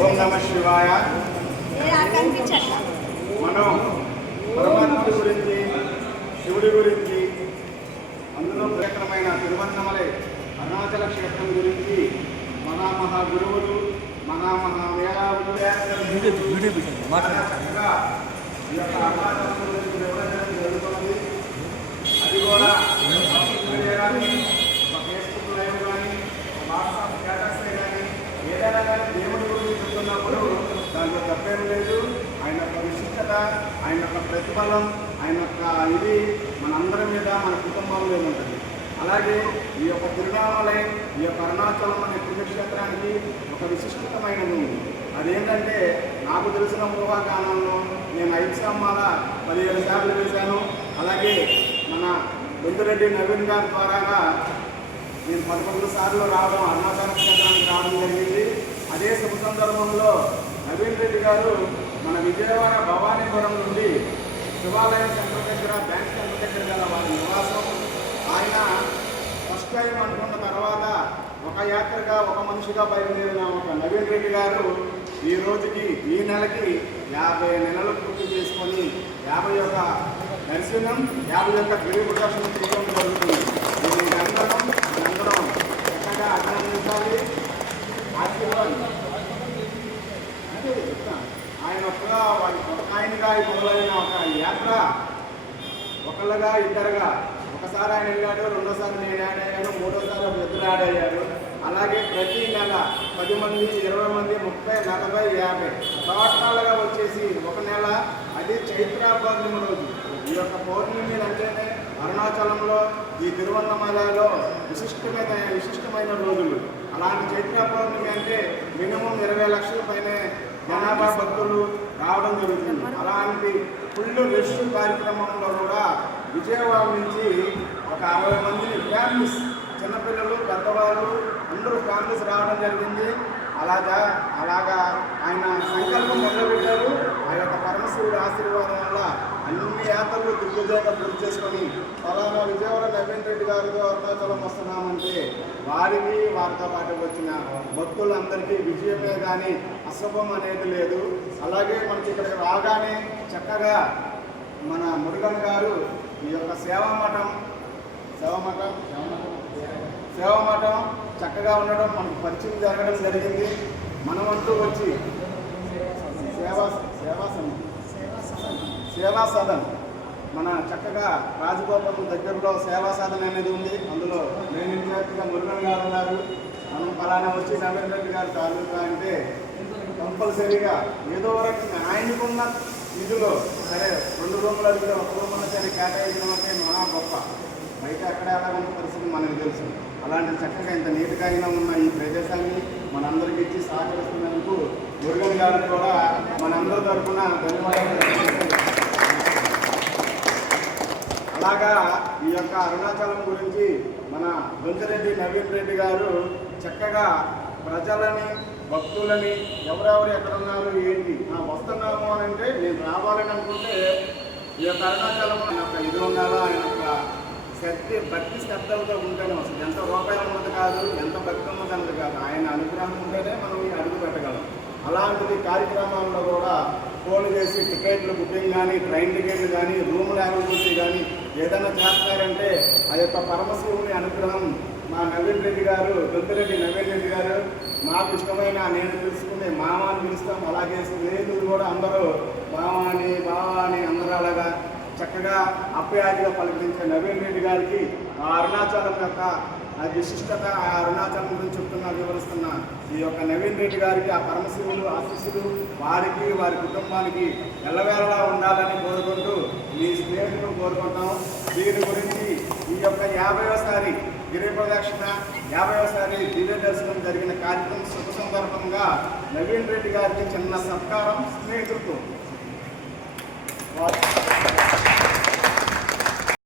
ఓం నమ శివాయ. మనం పరమాత్ముడి గురించి శివుడి గురించి అందులో ప్రకటమైన తిరువన్నమలై అరుణాచల క్షేత్రం గురించి మహామహా గురువులు మహామహా మేధావులు చక్కగా ఈ యొక్క అరుణాచలం గురించి వివరించడం అది కూడా సోషల్ మీడియా కానీ ఒక ఫేస్బుక్ లైవ్ కానీ ఒక వాట్సాప్ స్టేటస్ కానీ ఏదైనా కానీ దేవుడి గురించి చెప్తున్నప్పుడు దాంట్లో తప్పేం లేదు. ఆయన యొక్క విశిష్టత ఆయన యొక్క ప్రతిఫలం ఆయన యొక్క ఇది మనందరి మీద మన కుటుంబం మీద ఉంటుంది అలాగే ఈ యొక్క తిరునామలై ఈ యొక్క అరుణాచలం అనే పుణ్యక్షేత్రానికి ఒక విశిష్టమైనది ఉంది అదేంటంటే నాకు తెలిసిన పూర్వకాలంలో నేను ఐదు సమ్మాల పదిహేడు సార్లు వేశాను. అలాగే మన బొందిరెడ్డి నవీన్ గారి ద్వారా నేను పదకొండు సార్లు రావడం అరుణాచల క్షేత్రానికి రావడం జరిగింది. అదే శుభ సందర్భంలో నవీన్ రెడ్డి గారు మన విజయవాడ భవానీపురం నుండి శివాలయం సెంటర్ దగ్గర బ్యాంక్ సెంటర్ దగ్గర గల వారి నివాసం. ఆయన ఫస్ట్ టైం అనుకున్న తర్వాత ఒక యాత్రగా ఒక మనిషిగా బయలుదేరిన ఒక నవీన్ రెడ్డి గారు ఈ రోజుకి ఈ నెలకి యాభై నెలలు పూర్తి చేసుకొని యాభై యొక్క దర్శనం యాభై యొక్క గిరి ప్రదర్శనం చేయడం జరుగుతుంది. దీనికి అందరం మనందరం చక్కగా అభినందించాలి ఆశీర్వాదం అంటే చెప్తాను ఆయన ఒక వారి ఒక మొదలైన ఒక యాత్ర. ఒకళ్ళగా ఇద్దరుగా. ఒకసారి ఆయన వెళ్ళాడు రెండోసారి నేను యాడ్ అయ్యాను మూడోసారి ఒక ఇద్దరు యాడ్ అయ్యారు. అలాగే ప్రతి నెల పది మంది ఇరవై మంది ముప్పై నలభై యాభై సంవత్సరాలుగా వచ్చేసి ఒక నెల అది చైత్ర పౌర్ణమి రోజు. ఈ యొక్క పౌర్ణమి అంటేనే అరుణాచలంలో ఈ తిరువన్నమలలో విశిష్టమైన విశిష్టమైన రోజులు. అలాంటి చైత్ర పౌర్ణమి అంటే మినిమం ఇరవై లక్షల పైనే జనాభా భక్తులు రావడం జరుగుతుంది. అలాంటి ఫుల్ రెస్ట్ కార్యక్రమంలో కూడా విజయవాడ నుంచి ఒక అరవై మంది ఫ్యామిలీస్ చిన్నపిల్లలు పెద్దవాళ్ళు అందరూ ఫ్యామిలీస్ రావడం జరిగింది. అలాగా అలాగా ఆయన సంకల్పం మొదలుపెట్టారు. ఆ యొక్క పరమశివుడి ఆశీర్వాదం వల్ల అన్ని పూర్తి చేసుకొని ఫలానా విజయవాడ నవీన్ రెడ్డి గారితో అరుణాచలం వస్తున్నామంటే వారికి వారితో పాటు వచ్చిన భక్తులందరికీ విజయమే కానీ అశుభం అనేది లేదు. అలాగే మనకి ఇక్కడికి రాగానే చక్కగా మన మురుగన్ గారు ఈ యొక్క సేవామఠం సేవామఠం సేవామఠం చక్కగా ఉండడం మనకు పరిచయం జరగడం జరిగింది. మనమంటూ వచ్చి సేవా సేవా సదన్ సేవా సదన్ మన చక్కగా రాజగోపురం దగ్గరలో సేవా సాధన అనేది ఉంది. అందులో నేను ఇన్ఛార్జిగా మురుగన్ గారు ఉన్నారు. మనం ఫలానా వచ్చి నవీన్ రెడ్డి గారు తాలూకా అంటే కంపల్సరీగా ఏదో రకంగా ఆయనకున్న నిధులో సరే రెండు రూములు అడిగితే ఒక రూమ్ సరే కేటాయించడం అంటే మహా గొప్ప. బయట ఎక్కడ ఎలా ఉన్న పరిస్థితి మనకు తెలుసు. అలాంటి చక్కగా ఇంత నీట్గా ఉన్న ఈ ప్రదేశాన్ని మనందరికీ ఇచ్చి సహకరిస్తున్నందుకు మురుగన్ గారికి కూడా మనందరి తరఫున ధన్యవాదాలు అలాగా ఈ యొక్క అరుణాచలం గురించి మన దొంతిరెడ్డి నవీన్ రెడ్డి గారు చక్కగా ప్రజలని భక్తులని ఎవరెవరు ఎక్కడ ఉన్నారు ఏంటి నా వస్తున్నాము అని అంటే నేను రావాలని అనుకుంటే ఈ యొక్క అరుణాచలం ఆయన యొక్క ఇది ఉండాలా? ఆయన యొక్క శక్తి భక్తి శ్రద్ధలతో ఉంటేనే వస్తుంది. ఎంత రూపాయలు ఉన్నది కాదు ఎంత భక్తి ఉన్నది అన్నది కాదు. ఆయన అనుగ్రహం ఉంటేనే మనం ఈ అడుగు పెట్టగలం. అలాంటిది కార్యక్రమాల్లో కూడా ఫోన్ చేసి టికెట్లు బుకింగ్ కానీ ట్రైన్ టికెట్లు కానీ రూమ్ అవైలబిలిటీ కానీ ఏదైనా చేస్తారంటే ఆ యొక్క పరమశివుని అనుగ్రహం మా నవీన్ రెడ్డి గారు దొంతిరెడ్డి నవీన్ రెడ్డి గారు మాకు ఇష్టమైన నేను పిలుచుకునే మామ అని పిలుస్తాం అలాగే స్నేహితులు కూడా అందరూ మామ అని బావ అని అందరూ అలాగా చక్కగా అప్పయాదిగా పలకరించే నవీన్ రెడ్డి గారికి ఆ అరుణాచలం యొక్క ఆ విశిష్టత ఆ అరుణాచలం గురించి చెప్తున్నా వివరిస్తున్న ఈ యొక్క నవీన్ రెడ్డి గారికి ఆ పరమశివులు ఆశీస్సులు వారికి వారి కుటుంబానికి ఎల్లవేళలా ఉండాలని కోరుకుంటూ కోరుకుంటాం దీని గురించి ఈ యొక్క యాభైవసారి గిరి ప్రదక్షిణ యాభైవసారి దివ్య దర్శనం జరిగిన కార్యక్రమం శుభ సందర్భంగా నవీన్ రెడ్డి గారికి చిన్న సత్కారం స్నేహితులతో